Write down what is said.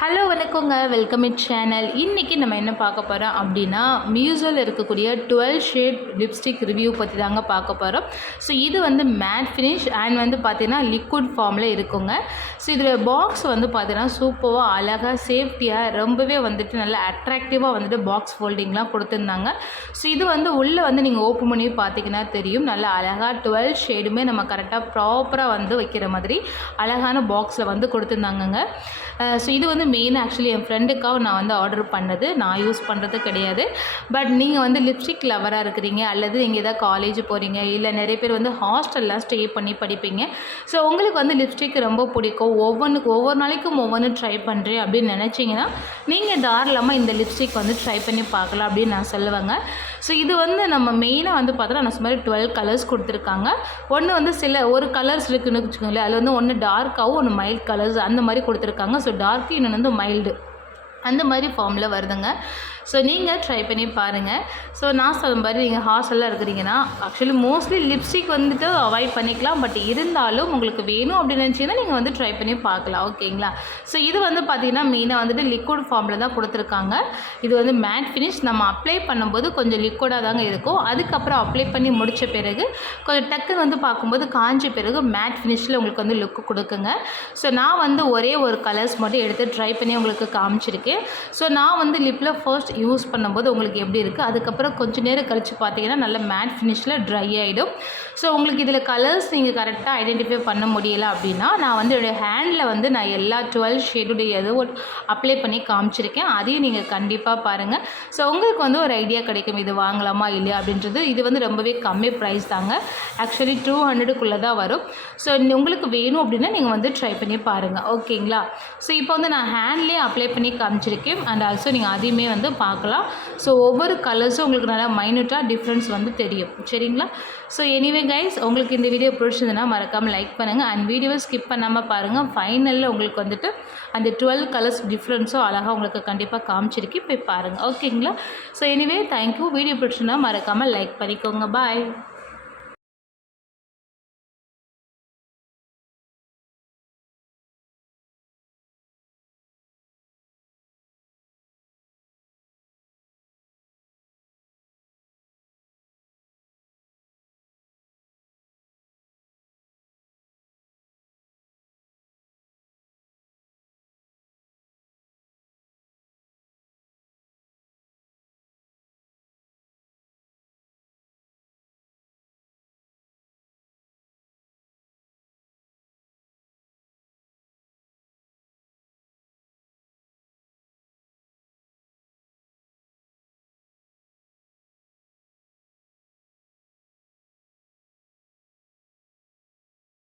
Hello வணக்கங்க, welcome it channel. இன்றைக்கி நம்ம என்ன பார்க்க போகிறோம் அப்படின்னா, மியூஸில் இருக்கக்கூடிய 12 ஷேட் லிப்ஸ்டிக் ரிவ்யூ பற்றி தாங்க பார்க்க போகிறோம். ஸோ இது வந்து மேட் ஃபினிஷ் அண்ட் வந்து பார்த்திங்கன்னா லிக்விட் ஃபார்மில் இருக்குங்க. ஸோ இதில் பாக்ஸ் வந்து பார்த்திங்கன்னா சூப்பராக அழகாக சேஃப்டியாக ரொம்பவே வந்துட்டு நல்லா அட்ராக்டிவாக வந்துட்டு பாக்ஸ் ஃபோல்டிங்லாம் கொடுத்துருந்தாங்க. ஸோ இது வந்து உள்ளே வந்து நீங்கள் ஓப்பன் பண்ணி பார்த்திங்கன்னா தெரியும், நல்லா அழகாக 12 ஷேடுமே நம்ம கரெக்டாக ப்ராப்பராக வந்து வைக்கிற மாதிரி அழகான பாக்ஸில் வந்து கொடுத்துருந்தாங்கங்க. ஸோ இது வந்து மெயின் ஆக்சுவலி என் ஃப்ரெண்டுக்காக நான் வந்து ஆர்டர் பண்ணது, நான் யூஸ் பண்ணுறது கிடையாது. பட் நீங்கள் வந்து லிப்ஸ்டிக் லவராக இருக்கிறீங்க, அல்லது நீங்கள் எதாவது காலேஜ் போகிறீங்க, இல்லை நிறைய பேர் வந்து ஹாஸ்டல்லாம் ஸ்டே பண்ணி படிப்பீங்க. ஸோ உங்களுக்கு வந்து லிப்ஸ்டிக் ரொம்ப பிடிக்கும், ஒவ்வொரு நாளைக்கும் ஒவ்வொன்று ட்ரை பண்ணுறேன் அப்படின்னு நினச்சிங்கன்னா நீங்கள் தாராளமாக இந்த லிப்ஸ்டிக் வந்து ட்ரை பண்ணி பார்க்கலாம் அப்படின்னு நான் சொல்லுவேங்க. ஸோ இது வந்து நம்ம மெயினாக வந்து பார்த்தோன்னா நான் சொன்ன மாதிரி 12 கலர்ஸ் கொடுத்துருக்காங்க. ஒன்று வந்து ஒரு கலர்ஸ் இருக்குன்னு வச்சுக்கோங்களேன், அதில் வந்து ஒன்று டார்க்காகவும் ஒன்று மைல்ட் கலர்ஸ் அந்த மாதிரி கொடுத்துருக்காங்க. ஸோ டார்க்கு இன்னொன்று வந்து மைல்டு அந்த மாதிரி ஃபார்மில் வருதுங்க. ஸோ நீங்கள் ட்ரை பண்ணி பாருங்கள். ஸோ நான் சொல்ல மாதிரி நீங்கள் ஹாஸ்டலில் இருக்கிறீங்கன்னா ஆக்சுவலி மோஸ்ட்லி லிப்ஸ்டிக் வந்துட்டு அவாய்ட் பண்ணிக்கலாம். பட் இருந்தாலும் உங்களுக்கு வேணும் அப்படின்னு நினச்சிங்கன்னா நீங்கள் வந்து ட்ரை பண்ணி பார்க்கலாம், ஓகேங்களா. ஸோ இது வந்து பார்த்திங்கன்னா மெயினாக வந்துட்டு லிக்விட் ஃபார்மில் தான் கொடுத்துருக்காங்க. இது வந்து மேட் ஃபினிஷ், நம்ம அப்ளை பண்ணும்போது கொஞ்சம் லிக்விடாக தாங்க இருக்கும். அதுக்கப்புறம் அப்ளை பண்ணி முடித்த பிறகு கொஞ்சம் டக்குன்னு வந்து பார்க்கும்போது காஞ்ச பிறகு மேட் ஃபினிஷில் உங்களுக்கு வந்து லுக்கு கொடுக்குங்க. ஸோ நான் வந்து ஒரே ஒரு கலர்ஸ் மட்டும் எடுத்து ட்ரை பண்ணி உங்களுக்கு காமிச்சிருக்கேன். ஸோ நான் வந்து லிப்பில் ஃபர்ஸ்ட் யூஸ் பண்ணும்போது உங்களுக்கு எப்படி இருக்குது, அதுக்கப்புறம் கொஞ்சம் நேரம் கழித்து பார்த்தீங்கன்னா நல்ல மேட் ஃபினிஷில் ட்ரை ஆகிடும். ஸோ உங்களுக்கு இதில் கலர்ஸ் நீங்கள் கரெக்டாக ஐடென்டிஃபை பண்ண முடியலை அப்படின்னா நான் வந்து என்னுடைய ஹேண்டில் வந்து நான் எல்லா 12 ஷேடுடைய எதுவும் அப்ளை பண்ணி காமிச்சிருக்கேன், அதையும் நீங்கள் கண்டிப்பாக பாருங்கள். ஸோ உங்களுக்கு வந்து ஒரு ஐடியா கிடைக்கும் இது வாங்கலாமா இல்லையா அப்படின்றது. இது வந்து ரொம்பவே கம்மி ப்ரைஸ் தாங்க, ஆக்சுவலி 200க்குள்ளே தான் வரும். ஸோ உங்களுக்கு வேணும் அப்படின்னா நீங்கள் வந்து ட்ரை பண்ணி பாருங்கள், ஓகேங்களா. ஸோ இப்போ வந்து நான் ஹேண்ட்லேயே அப்ளை பண்ணி காமிச்சிருக்கேன் அண்ட் ஆல்சோ நீங்கள் அதையுமே வந்து பார்க்கலாம். ஸோ ஒவ்வொரு கலர்ஸும் உங்களுக்கு நல்லா மைனூட்டாக டிஃப்ரென்ஸ் வந்து தெரியும், சரிங்களா. ஸோ எனிவே கைஸ், உங்களுக்கு இந்த வீடியோ பிடிச்சதுன்னா மறக்காமல் லைக் பண்ணுங்கள் அண்ட் வீடியோவை ஸ்கிப் பண்ணாமல் பாருங்கள். ஃபைனலில் உங்களுக்கு வந்துட்டு அந்த 12 கலர்ஸ் டிஃப்ரென்ஸும் அழகாக உங்களுக்கு கண்டிப்பாக காமிச்சிருக்கு, போய் பாருங்கள், ஓகேங்களா. So anyway thank you. வீடியோ பிடிச்சதுன்னா மறக்காமல் லைக் பண்ணிக்கோங்க. பாய்.